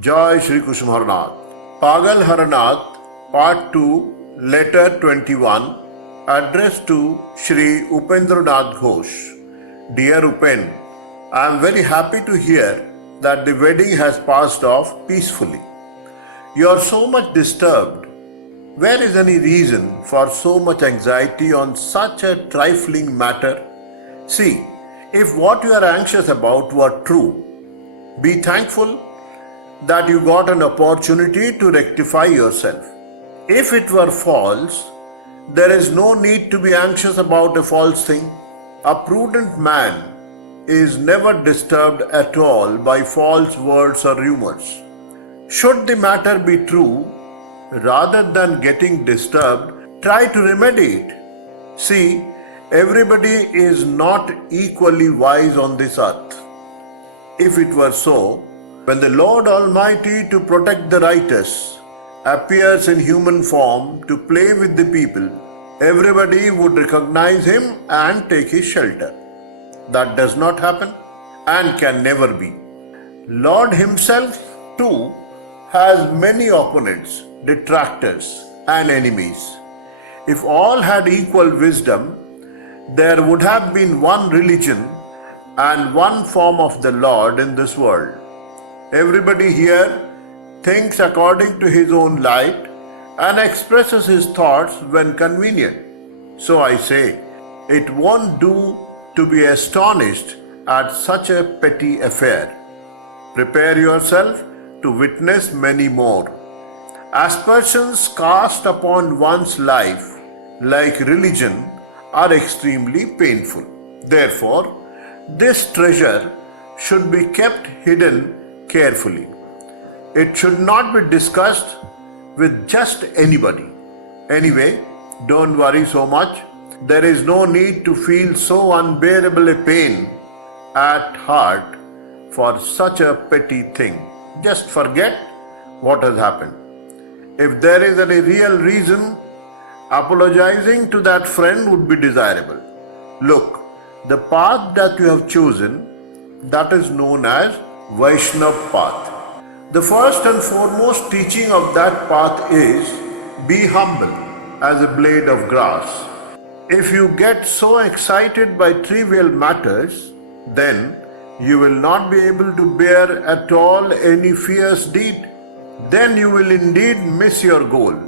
Jai Shri Krishna Harnath. Pagal Harnath, Part 2, Letter 21, addressed to Shri Upendranath Ghosh. Dear Upen, I am very happy to hear that the wedding has passed off peacefully. You are so much disturbed. Where is any reason for so much anxiety on such a trifling matter? See, if what you are anxious about were true, be thankful that you got an opportunity to rectify yourself. If it were false, there is no need to be anxious about a false thing. A prudent man is never disturbed at all by false words or rumors. Should the matter be true, rather than getting disturbed, try to remedy it. See, everybody is not equally wise on this earth. If it were so, when the Lord Almighty, to protect the righteous, appears in human form to play with the people, everybody would recognize him and take his shelter. That does not happen and can never be. Lord himself too has many opponents, detractors and enemies. If all had equal wisdom, there would have been one religion and one form of the Lord in this world. Everybody here thinks according to his own light and expresses his thoughts when convenient. So I say, it won't do to be astonished at such a petty affair. Prepare yourself to witness many more. Aspersions cast upon one's life, like religion, are extremely painful. Therefore, this treasure should be kept hidden carefully. It should not be discussed with just anybody. Anyway, don't worry so much. There is no need to feel so unbearable a pain at heart for such a petty thing. Just forget what has happened. If there is any real reason, apologizing to that friend would be desirable. Look, the path that you have chosen, that is known as Vaishnav path. The first and foremost teaching of that path is, be humble as a blade of grass. If you get so excited by trivial matters, then you will not be able to bear at all any fierce deed. Then you will indeed miss your goal.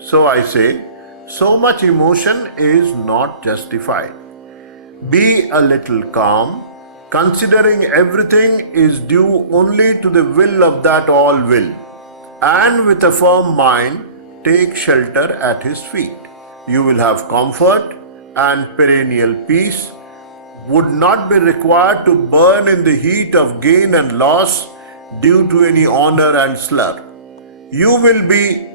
So I say, so much emotion is not justified. Be a little calm, considering everything is due only to the will of that all will, and with a firm mind take shelter at his feet. You will have comfort and perennial peace, would not be required to burn in the heat of gain and loss due to any honor and slur. You will be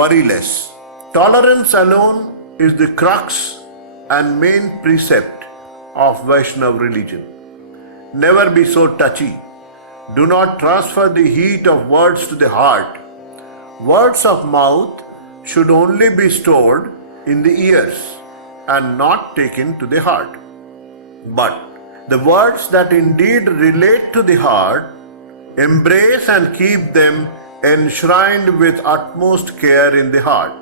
worryless. Tolerance alone is the crux and main precept of Vaishnava religion. Never be so touchy. Do not transfer the heat of words to the heart. Words of mouth should only be stored in the ears and not taken to the heart. But the words that indeed relate to the heart, embrace and keep them enshrined with utmost care in the heart.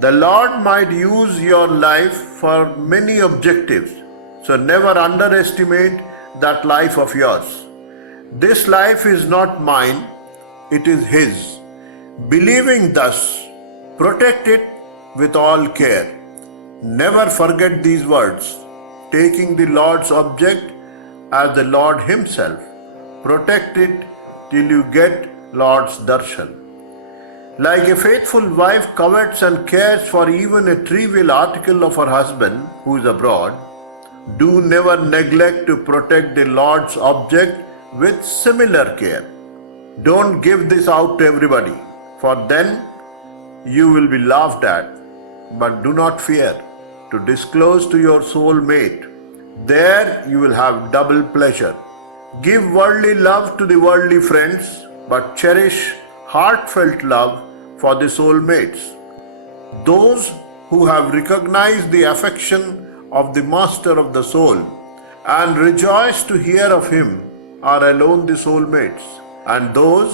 The Lord might use your life for many objectives, so never underestimate that life of yours. This life is not mine, it is His. Believing thus, protect it with all care. Never forget these words, taking the Lord's object as the Lord Himself. Protect it till you get Lord's darshan. Like a faithful wife covets and cares for even a trivial article of her husband who is abroad, do never neglect to protect the Lord's object with similar care. Don't give this out to everybody, for then you will be laughed at. But do not fear to disclose to your soul mate. There you will have double pleasure. Give worldly love to the worldly friends, but cherish heartfelt love for the soul mates. Those who have recognized the affection of the Master of the soul and rejoice to hear of him are alone the soulmates, and those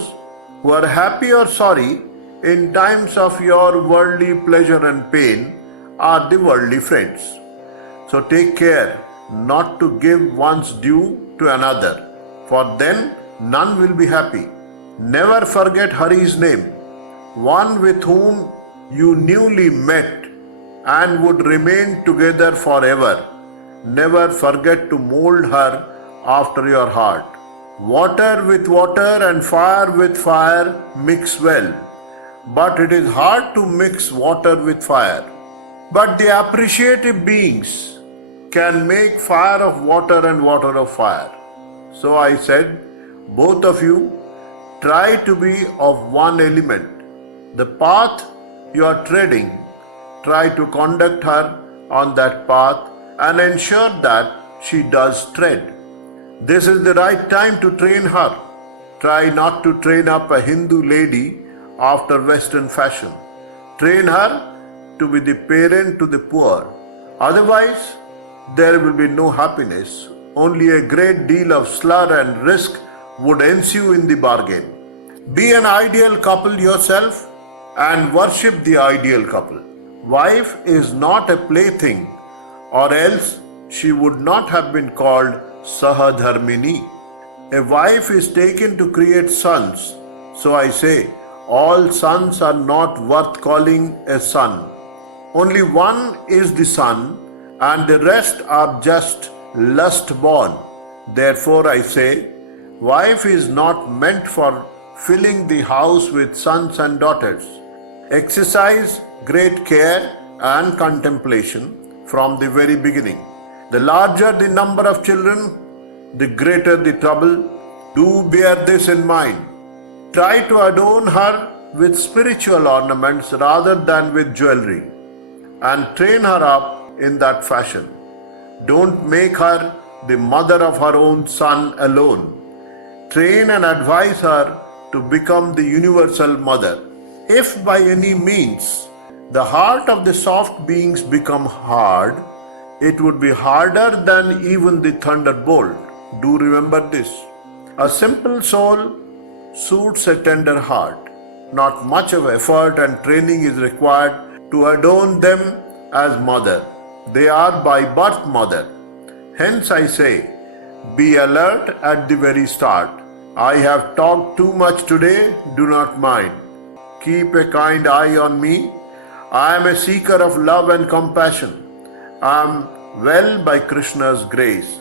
who are happy or sorry in times of your worldly pleasure and pain are the worldly friends. So take care not to give one's due to another, for then none will be happy. Never forget Hari's name, one with whom you newly met and would remain together forever. Never forget to mold her after your heart. Water with water and fire with fire mix well, but it is hard to mix water with fire. But the appreciative beings can make fire of water and water of fire. So I said, both of you try to be of one element. The path you are treading, try to conduct her on that path and ensure that she does tread. This is the right time to train her. Try not to train up a Hindu lady after Western fashion. Train her to be the parent to the poor. Otherwise, there will be no happiness. Only a great deal of slur and risk would ensue in the bargain. Be an ideal couple yourself and worship the ideal couple. Wife is not a plaything, or else she would not have been called Sahadharmini. A wife is taken to create sons. So I say, all sons are not worth calling a son. Only one is the son, and the rest are just lust born. Therefore I say, wife is not meant for filling the house with sons and daughters. Exercise great care and contemplation from the very beginning. The larger the number of children, the greater the trouble. Do bear this in mind. Try to adorn her with spiritual ornaments rather than with jewelry, and train her up in that fashion. Don't make her the mother of her own son alone. Train and advise her to become the universal mother. If by any means the heart of the soft beings become hard, it would be harder than even the thunderbolt. Do remember this. A simple soul suits a tender heart. Not much of effort and training is required to adorn them as mother. They are by birth mother. Hence I say, be alert at the very start. I have talked too much today, do not mind. Keep a kind eye on me. I am a seeker of love and compassion. I am well by Krishna's grace.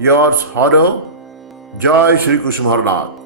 Yours, Haro. Jai Shri Krishna Harnath.